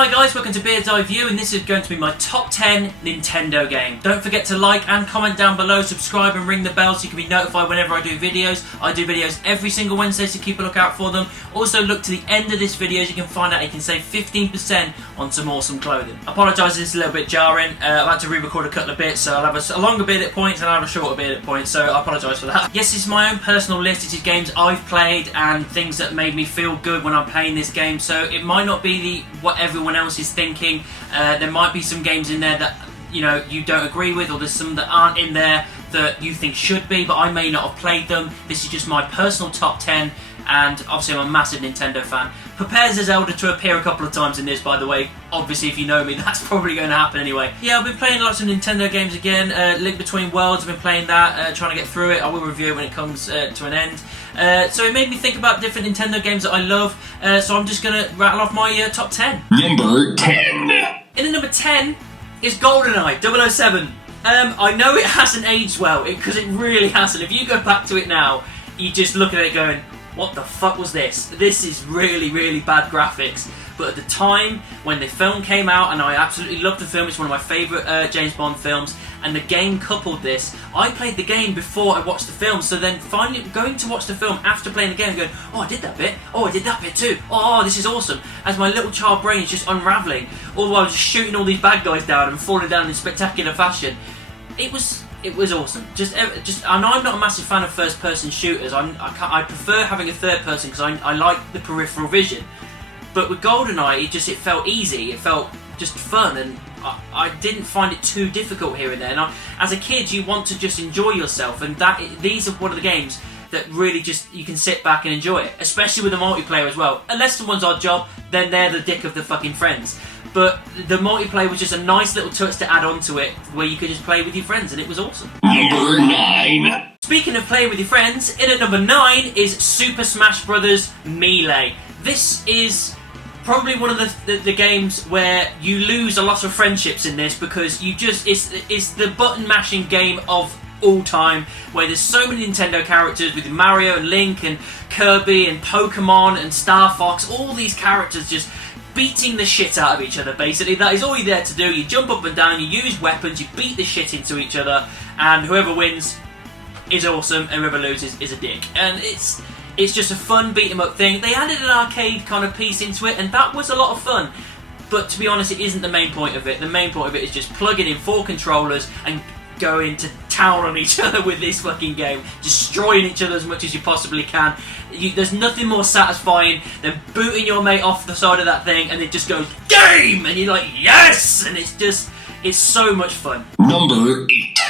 Hi guys, welcome to Beard's Eye View, and this is going to be my top 10 Nintendo game. Don't forget to like and comment down below, subscribe and ring the bell so you can be notified whenever I do videos. I do videos every single Wednesday, so keep a look out for them. Also look to the end of this video so you can find out you can save 15% on some awesome clothing. I apologise, this is a little bit jarring. I've had to re-record a couple of bits, so I'll have a longer bit at points and I'll have a shorter bit at points, so I apologise for that. Yes, it's my own personal list. It is games I've played and things that made me feel good when I'm playing this game, so it might not be what everyone else is thinking. There might be some games in there that you don't agree with, or there's some that aren't in there that you think should be, but I may not have played them. This is just my personal top 10, and obviously I'm a massive Nintendo fan. Prepare Zelda to appear a couple of times in this, by the way. Obviously, if you know me, that's probably going to happen anyway. Yeah, I've been playing lots of Nintendo games again. Link Between Worlds, I've been playing that, trying to get through it. I will review it when it comes to an end. So it made me think about different Nintendo games that I love, so I'm just going to rattle off my top 10. Number 10. In at number 10 is Goldeneye 007. I know it hasn't aged well, because it really hasn't. If you go back to it now, you just look at it going, what the fuck was this? This is really, really bad graphics. But at the time when the film came out, and I absolutely loved the film, it's one of my favourite James Bond films, and the game coupled this. I played the game before I watched the film, so then finally going to watch the film after playing the game and going, oh, I did that bit, oh, I did that bit too, oh, this is awesome, as my little child brain is just unravelling, all the while just shooting all these bad guys down and falling down in spectacular fashion. It was awesome. Just, and I'm not a massive fan of first-person shooters. I prefer having a third person because I like the peripheral vision. But with GoldenEye, it felt easy. It felt just fun, and I didn't find it too difficult here and there. And as a kid, you want to just enjoy yourself, and these are one of the games that really just you can sit back and enjoy it, especially with the multiplayer as well. Unless someone's odd job, then they're the dick of the fucking friends. But the multiplayer was just a nice little touch to add on to it, where you could just play with your friends, and it was awesome. Number 9. Speaking of playing with your friends, in at number 9 is Super Smash Bros. Melee. This is probably one of the games where you lose a lot of friendships in this, because it's the button mashing game of all time, where there's so many Nintendo characters with Mario and Link and Kirby and Pokemon and Star Fox, all these characters just beating the shit out of each other, basically. That is all you're there to do. You jump up and down, you use weapons, you beat the shit into each other, and whoever wins is awesome, and whoever loses is a dick. And it's just a fun beat 'em up thing. They added an arcade kind of piece into it, and that was a lot of fun. But to be honest, it isn't the main point of it. The main point of it is just plugging in 4 controllers and going to town on each other with this fucking game, destroying each other as much as you possibly can. There's nothing more satisfying than booting your mate off the side of that thing and it just goes GAME! And you're like, yes! And it's so much fun. Number 8.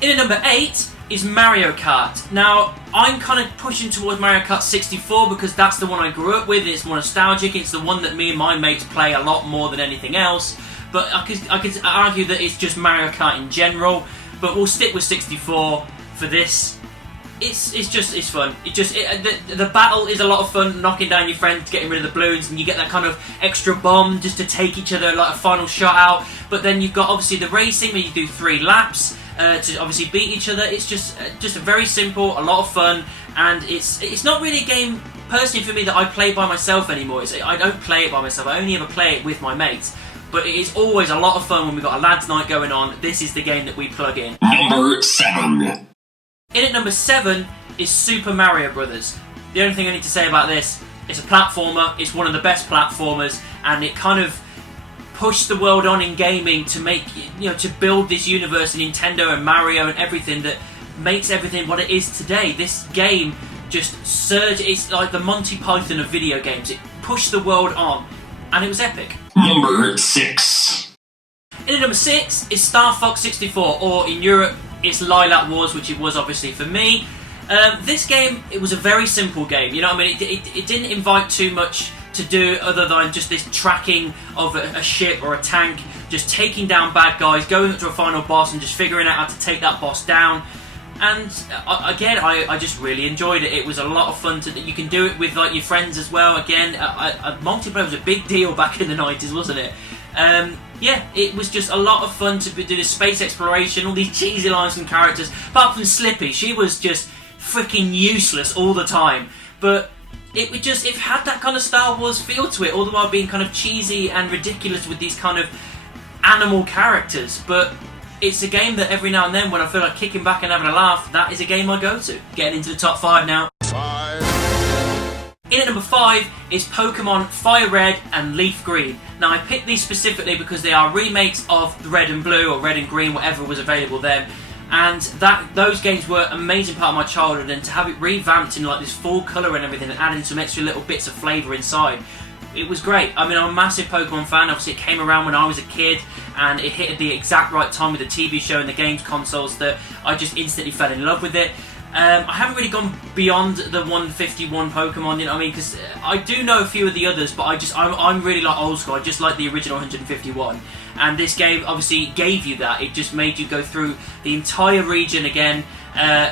In at number 8 is Mario Kart. Now, I'm kind of pushing towards Mario Kart 64 because that's the one I grew up with. It's more nostalgic. It's the one that me and my mates play a lot more than anything else. But I could argue that it's just Mario Kart in general. But we'll stick with 64 for this. It's fun. The battle is a lot of fun, knocking down your friends, getting rid of the balloons, and you get that kind of extra bomb just to take each other like a final shot out. But then you've got obviously the racing where you do 3 laps to obviously beat each other. It's just a very simple, a lot of fun, and it's not really a game personally for me that I play by myself anymore. I don't play it by myself. I only ever play it with my mates. But it is always a lot of fun when we've got a lads' night going on. This is the game that we plug in. Number 7. In at number 7 is Super Mario Bros. The only thing I need to say about this, it's a platformer, it's one of the best platformers, and it kind of pushed the world on in gaming to make, to build this universe in Nintendo and Mario and everything that makes everything what it is today. This game just surged, it's like the Monty Python of video games. It pushed the world on, and it was epic. Number 6. In at number 6 is Star Fox 64, or in Europe, it's Lilac Wars, which it was obviously for me. This game, it was a very simple game, you know what I mean? It didn't invite too much to do other than just this tracking of a ship or a tank, just taking down bad guys, going up to a final boss and just figuring out how to take that boss down. And again, I just really enjoyed it. It was a lot of fun. You can do it with like your friends as well. Again, multiplayer was a big deal back in the 90s, wasn't it? Yeah, it was just a lot of fun to do this space exploration, all these cheesy lines from characters. Apart from Slippy, she was just freaking useless all the time. But it had that kind of Star Wars feel to it, all the while being kind of cheesy and ridiculous with these kind of animal characters. But it's a game that every now and then, when I feel like kicking back and having a laugh, that is a game I go to. Getting into the top 5 now. In at number 5 is Pokemon FireRed and LeafGreen. Now, I picked these specifically because they are remakes of Red and Blue, or Red and Green, whatever was available then. And those games were an amazing part of my childhood, and to have it revamped in like this full colour and everything, and adding some extra little bits of flavour inside, it was great. I mean, I'm a massive Pokemon fan. Obviously, it came around when I was a kid, and it hit at the exact right time with the TV show and the games consoles that I just instantly fell in love with it. I haven't really gone beyond the 151 Pokemon, you know what I mean? Because I do know a few of the others, but I'm really like old school. I just like the original 151. And this game obviously gave you that. It just made you go through the entire region again,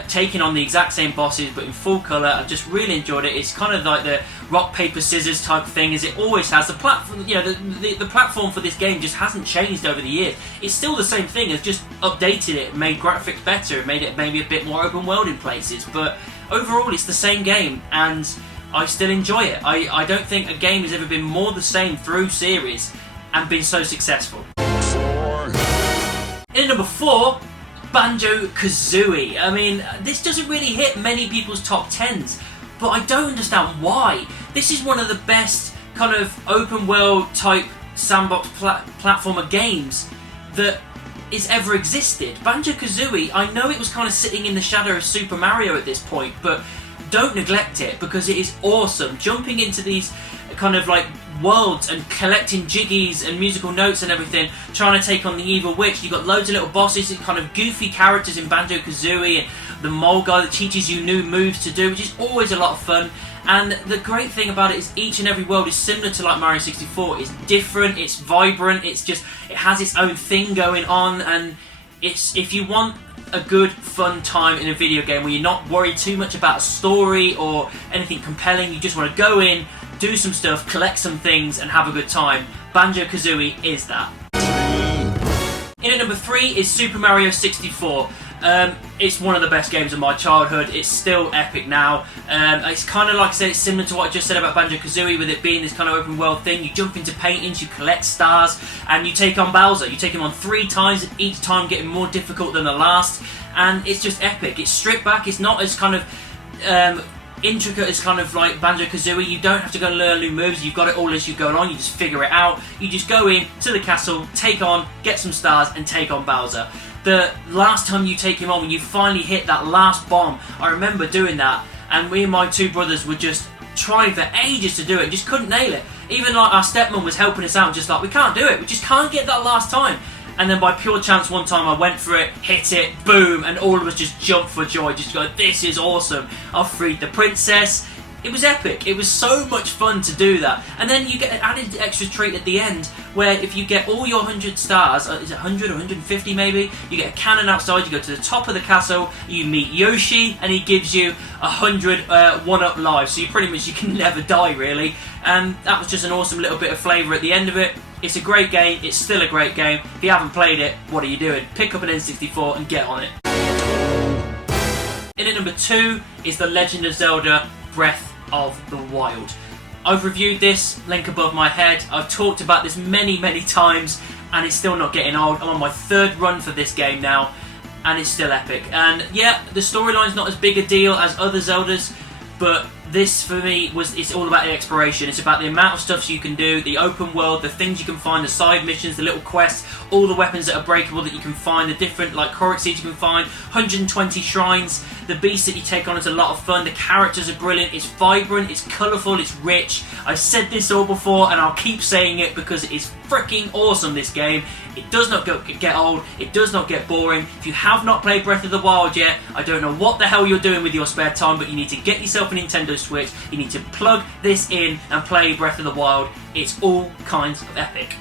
taking on the exact same bosses, but in full colour. I just really enjoyed it. It's kind of like the rock, paper, scissors type thing, as it always has. The platform, you know, the platform for this game just hasn't changed over the years. It's still the same thing. It's just updated it, made graphics better, made it maybe a bit more open world in places. But overall, it's the same game, and I still enjoy it. I don't think a game has ever been more the same through series and been so successful. In at number 4, Banjo Kazooie. I mean, this doesn't really hit many people's top 10s, but I don't understand why. This is one of the best kind of open world type sandbox platformer games that is ever existed. Banjo Kazooie, I know it was kind of sitting in the shadow of Super Mario at this point, but don't neglect it, because it is awesome. Jumping into these kind of like worlds and collecting jiggies and musical notes and everything, trying to take on the evil witch. You've got loads of little bosses and kind of goofy characters in Banjo Kazooie, and the mole guy that teaches you new moves to do, which is always a lot of fun. And the great thing about it is each and every world is similar to like Mario 64. It's different, it's vibrant, it has its own thing going on, and it's, if you want a good fun time in a video game where you're not worried too much about a story or anything compelling, you just want to go in, do some stuff, collect some things, and have a good time, Banjo Kazooie is that. In at number 3 is Super Mario 64. It's one of the best games of my childhood. It's still epic now. It's kind of like I said, it's similar to what I just said about Banjo Kazooie, with it being this kind of open world thing. You jump into paintings, you collect stars, and you take on Bowser. You take him on 3 times, and each time getting more difficult than the last. And it's just epic. It's stripped back. It's not as kind of intricate as kind of like Banjo Kazooie. You don't have to go and learn new moves. You've got it all as you go along. You just figure it out. You just go in to the castle, take on, get some stars, and take on Bowser. The last time you take him on, when you finally hit that last bomb, I remember doing that, and me and my 2 brothers were just trying for ages to do it, just couldn't nail it. Even like our stepmom was helping us out, just like, we can't do it, we just can't get that last time. And then by pure chance one time I went for it, hit it, boom, and all of us just jumped for joy, just go, this is awesome. I've freed the princess. It was epic. It was so much fun to do that. And then you get an added extra treat at the end, where if you get all your 100 stars, is it 100 or 150 maybe? You get a cannon outside, you go to the top of the castle, you meet Yoshi, and he gives you 100 one-up lives. So you can never die, really. And that was just an awesome little bit of flavour at the end of it. It's a great game. It's still a great game. If you haven't played it, what are you doing? Pick up an N64 and get on it. In at number 2 is The Legend of Zelda Breath of the Wild. I've reviewed this, link above my head. I've talked about this many times, and it's still not getting old. I'm on my 3rd run for this game now, and it's still epic. And yeah, the storyline's not as big a deal as other Zeldas, but this for me it's all about the exploration. It's about the amount of stuff you can do, the open world, the things you can find, the side missions, the little quests, all the weapons that are breakable that you can find, the different like Korok seeds you can find, 120 shrines, the beasts that you take on is a lot of fun, the characters are brilliant, it's vibrant, it's colourful, it's rich. I've said this all before and I'll keep saying it because it is freaking awesome, this game. It does not get old, it does not get boring. If you have not played Breath of the Wild yet, I don't know what the hell you're doing with your spare time, but you need to get yourself a Nintendo Switch, you need to plug this in and play Breath of the Wild. It's all kinds of epic.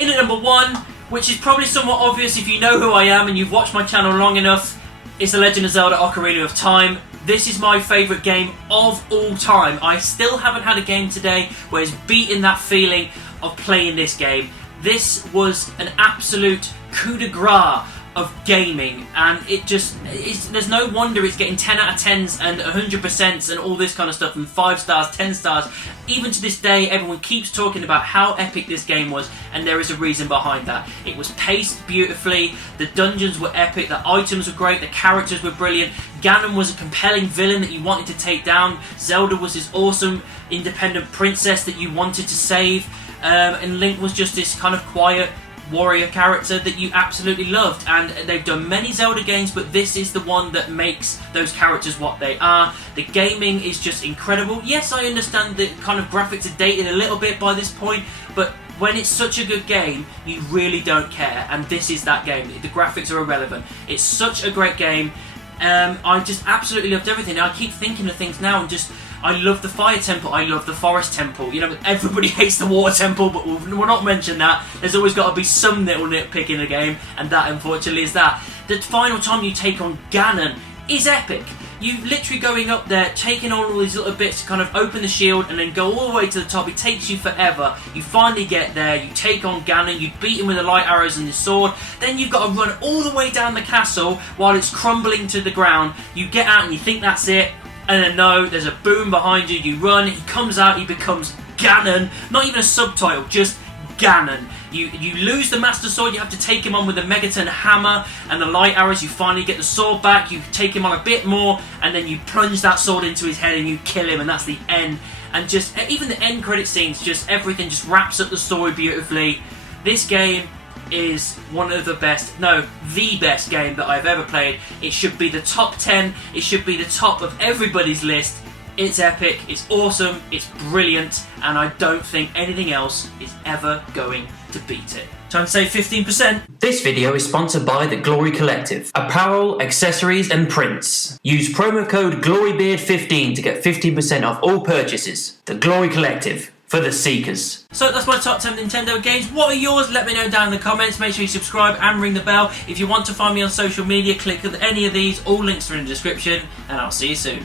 In at number 1, which is probably somewhat obvious if you know who I am and you've watched my channel long enough, is The Legend of Zelda Ocarina of Time. This is my favourite game of all time. I still haven't had a game today where it's beaten that feeling of playing this game. This was an absolute coup de grace of gaming, and there's no wonder it's getting 10 out of 10s and 100% and all this kind of stuff, and 5 stars, 10 stars. Even to this day, everyone keeps talking about how epic this game was, and there is a reason behind that. It was paced beautifully, the dungeons were epic, the items were great, the characters were brilliant, Ganon was a compelling villain that you wanted to take down, Zelda was this awesome independent princess that you wanted to save, and Link was just this kind of quiet warrior character that you absolutely loved. And they've done many Zelda games, but this is the one that makes those characters what they are. The gaming is just incredible. Yes, I understand that kind of graphics are dated a little bit by this point, but when it's such a good game, you really don't care, and this is that game. The graphics are irrelevant. It's such a great game. I just absolutely loved everything. I keep thinking of things now and just, I love the fire temple, I love the forest temple. You know, everybody hates the water temple, but we'll not mention that. There's always got to be some little nitpick in the game, and that unfortunately is that. The final time you take on Ganon is epic. You literally going up there, taking on all these little bits to kind of open the shield and then go all the way to the top. It takes you forever. You finally get there, you take on Ganon, you beat him with the light arrows and the sword. Then you've got to run all the way down the castle while it's crumbling to the ground. You get out and you think that's it. And then no, there's a boom behind you, you run, he comes out, he becomes Ganon. Not even a subtitle, just Ganon. You lose the Master Sword, you have to take him on with the Megaton Hammer and the light arrows, you finally get the sword back, you take him on a bit more, and then you plunge that sword into his head and you kill him, and that's the end. And just, even the end credit scenes, just everything just wraps up the story beautifully. This game is one of the best, no, the best game that I've ever played. It should be the top 10, it should be the top of everybody's list. It's epic, it's awesome, it's brilliant, and I don't think anything else is ever going to beat it. Time to save 15%. This video is sponsored by the Glory Collective. Apparel, accessories and prints. Use promo code GLORYBEARD15 to get 15% off all purchases. The Glory Collective. For the seekers. So that's my top 10 Nintendo games. What are yours? Let me know down in the comments. Make sure you subscribe and ring the bell. If you want to find me on social media, click any of these. All links are in the description. And I'll see you soon.